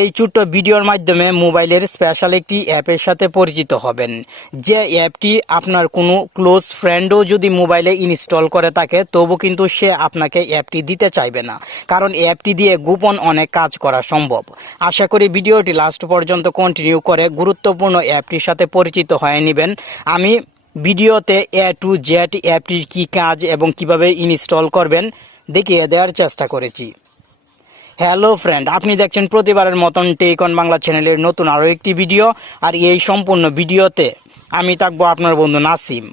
এই ছোট্ট ভিডিওর মাধ্যমে মোবাইলের স্পেশাল একটি অ্যাপের সাথে পরিচিত হবেন, যে অ্যাপটি আপনার কোনো ক্লোজ ফ্রেন্ডও যদি মোবাইলে ইনস্টল করে থাকে তবু কিন্তু সে আপনাকে অ্যাপটি দিতে চাইবে না, কারণ অ্যাপটি দিয়ে গোপন অনেক কাজ করা সম্ভব। আশা করি ভিডিওটি লাস্ট পর্যন্ত কন্টিনিউ করে গুরুত্বপূর্ণ অ্যাপটির সাথে পরিচিত হয়ে নেবেন। আমি ভিডিওতে এ টু জেড অ্যাপটির কী কাজ এবং কিভাবে ইনস্টল করবেন দেখিয়ে দেওয়ার চেষ্টা করেছি। হ্যালো ফ্রেন্ড, আপনি দেখছেন প্রতিবারের মতন টেক অন বাংলা চ্যানেলের নতুন আরও একটি ভিডিও। আর এই সম্পূর্ণ ভিডিওতে আমি থাকবো আপনার বন্ধু নাসিম।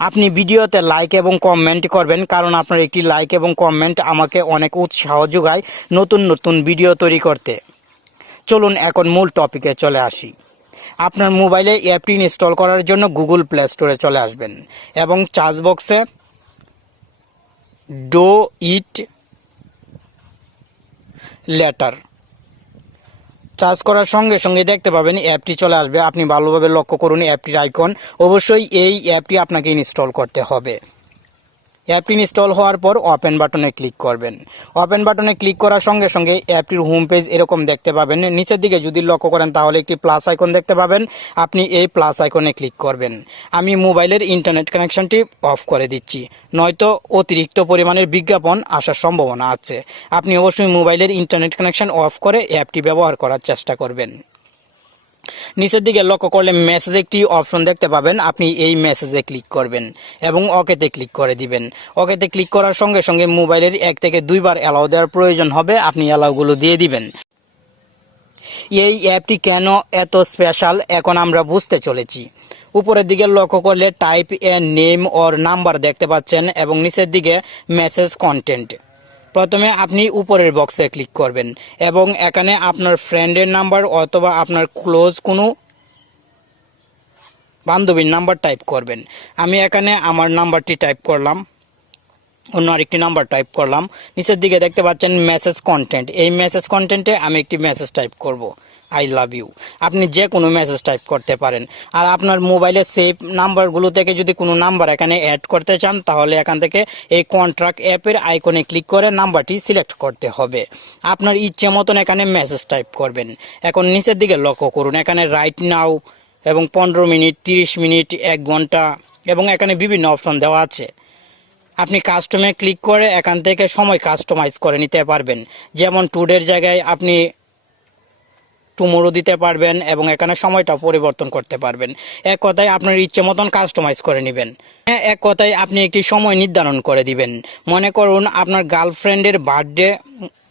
আপনি ভিডিওতে লাইক এবং কমেন্ট করবেন, কারণ আপনার একটি লাইক এবং কমেন্ট আমাকে অনেক উৎসাহ যোগায় নতুন নতুন ভিডিও তৈরি করতে। চলুন এখন মূল টপিকে চলে আসি। আপনার মোবাইলে অ্যাপটি ইনস্টল করার জন্য গুগল প্লে স্টোরে চলে আসবেন এবং সার্চ বক্সে ডো ইট লেটার সার্চ করার সঙ্গে সঙ্গে দেখতে পাবেন অ্যাপটি চলে আসবে। আপনি ভালোভাবে লক্ষ্য করুন অ্যাপটির আইকন। অবশ্যই এই অ্যাপটি আপনাকে ইনস্টল করতে হবে। অ্যাপটি ইনস্টল হওয়ার পর ওপেন বাটনে ক্লিক করবেন। ওপেন বাটনে ক্লিক করার সঙ্গে সঙ্গে অ্যাপটির হোম পেজ এরকম দেখতে পাবেন। নিচের দিকে যদি লক্ষ্য করেন তাহলে একটি প্লাস আইকন দেখতে পাবেন। আপনি এই প্লাস আইকনে ক্লিক করবেন। আমি মোবাইলের ইন্টারনেট কানেকশনটি অফ করে দিচ্ছি, নয়তো অতিরিক্ত পরিমাণের বিজ্ঞাপন আসার সম্ভাবনা আছে। আপনি অবশ্যই মোবাইলের ইন্টারনেট কানেকশন অফ করে অ্যাপটি ব্যবহার করার চেষ্টা করবেন। নিচের দিকে লক্ষ্য করলে মেসেজ একটি অপশন দেখতে পাবেন। আপনি এই মেসেজে ক্লিক করবেন এবং ওকেতে ক্লিক করে দিবেন। ওকেতে ক্লিক করার সঙ্গে সঙ্গে মোবাইলের 1 থেকে 2 বার অ্যালাউ দেওয়ার প্রয়োজন হবে। আপনি অ্যালাউগুলো দিয়ে দিবেন। এই অ্যাপটি কেন এত স্পেশাল এখন আমরা বুঝতে চলেছি। উপরের দিকে লক্ষ্য করলে type a name or number দেখতে পাচ্ছেন এবং নিচের দিকে মেসেজ কন্টেন্ট। প্রথমে আপনি উপরের বক্সে ক্লিক করবেন এবং এখানে আপনার ফ্রেন্ডের নাম্বার অথবা আপনার ক্লোজ কোনো বান্ধবীর নাম্বার টাইপ করবেন। আমি এখানে আমার নাম্বারটি টাইপ করলাম, অন্য আরেকটি নাম্বার টাইপ করলাম। নিচের দিকে দেখতে পাচ্ছেন মেসেজ কন্টেন্ট। এই মেসেজ কন্টেন্টে আমি একটি মেসেজ টাইপ করব, আই লাভ ইউ। আপনি যে কোনো মেসেজ টাইপ করতে পারেন। আর আপনার মোবাইলে সেভ নাম্বারগুলো থেকে যদি কোনো নাম্বার এখানে অ্যাড করতে চান তাহলে এখান থেকে এই কন্ট্রাক্ট অ্যাপের আইকনে ক্লিক করে নাম্বারটি সিলেক্ট করতে হবে। আপনার ইচ্ছে মতন এখানে মেসেজ টাইপ করবেন। এখন নিচের দিকে লক্ষ্য করুন, এখানে রাইট নাও এবং 15 মিনিট, 30 মিনিট, 1 ঘন্টা এবং এখানে বিভিন্ন অপশন দেওয়া আছে। আপনি কাস্টমে ক্লিক করে এখান থেকে সময় কাস্টমাইজ করে নিতে পারবেন। যেমন টুডের জায়গায় আপনি টুমোরো দিতে পারবেন এবং এখানে সময়টা পরিবর্তন করতে পারবেন। এক কথায় আপনার ইচ্ছে মতন কাস্টমাইজ করে নেবেন। এক কথায় আপনি একটি সময় নির্ধারণ করে দিবেন। মনে করুন আপনার গার্লফ্রেন্ডের বার্থডে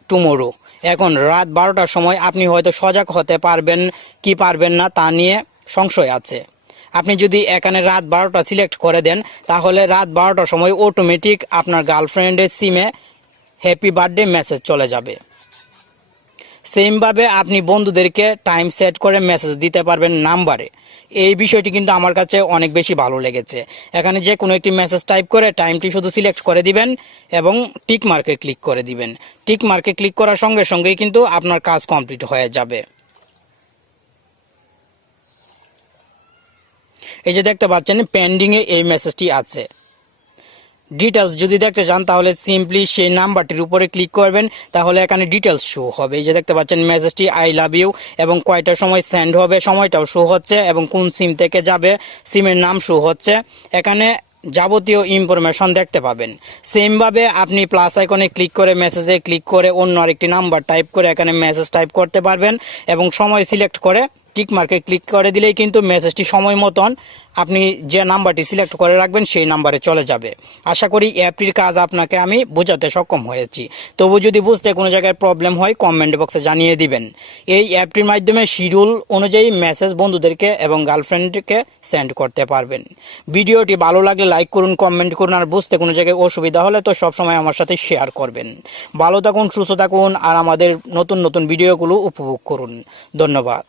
টুমোরো, এখন রাত 12টার সময়। আপনি হয়তো সজাগ হতে পারবেন কি পারবেন না তা নিয়ে সংশয় আছে। আপনি যদি এখানে রাত 12টা সিলেক্ট করে দেন তাহলে রাত 12টার সময় অটোমেটিক আপনার গার্লফ্রেন্ডের সিমে হ্যাপি বার্থডে মেসেজ চলে যাবে। সেমভাবে আপনি বন্ধুদেরকে টাইম সেট করে মেসেজ দিতে পারবেন নাম্বারে। এই বিষয়টি কিন্তু আমার কাছে অনেক বেশি ভালো লেগেছে। এখানে যে কোনো একটি মেসেজ টাইপ করে টাইমটি শুধু সিলেক্ট করে দিবেন এবং টিক মার্কে ক্লিক করে দিবেন। টিক মার্কে ক্লিক করার সঙ্গে সঙ্গেই কিন্তু আপনার কাজ কমপ্লিট হয়ে যাবে। এই যে দেখতে পাচ্ছেন পেন্ডিংয়ে এই মেসেজটি আছে। ডিটেলস যদি দেখতে চান তাহলে সিম্পলি সেই নাম্বারটির উপরে ক্লিক করবেন, তাহলে এখানে ডিটেলস শো হবে। এই যে দেখতে পাচ্ছেন মেসেজটি আই লাভ ইউ এবং কয়টার সময় সেন্ড হবে সময়টাও শো হচ্ছে এবং কোন সিম থেকে যাবে সিমের নাম শো হচ্ছে। এখানে যাবতীয় ইনফরমেশন দেখতে পাবেন। সেমভাবে আপনি প্লাস আইকনে ক্লিক করে মেসেজে ক্লিক করে অন্য আরেকটি নাম্বার টাইপ করে এখানে মেসেজ টাইপ করতে পারবেন এবং সময় সিলেক্ট করে টিক মার্কে ক্লিক করে দিলেই কিন্তু মেসেজটি সময় মতন আপনি যে নাম্বারটি সিলেক্ট করে রাখবেন সেই নাম্বারে চলে যাবে। আশা করি অ্যাপটির কাজ আপনাকে আমি বোঝাতে সক্ষম হয়েছি। তবু যদি বুঝতে কোনো জায়গায় প্রবলেম হয় কমেন্ট বক্সে জানিয়ে দিবেন। এই অ্যাপটির মাধ্যমে শিডিউল অনুযায়ী মেসেজ বন্ধুদেরকে এবং গার্লফ্রেন্ডকে সেন্ড করতে পারবেন। ভিডিওটি ভালো লাগলে লাইক করুন, কমেন্ট করুন। আর বুঝতে কোনো জায়গায় অসুবিধা হলে তো সবসময় আমার সাথে শেয়ার করবেন। ভালো থাকুন, সুস্থ থাকুন আর আমাদের নতুন নতুন ভিডিওগুলো উপভোগ করুন। ধন্যবাদ।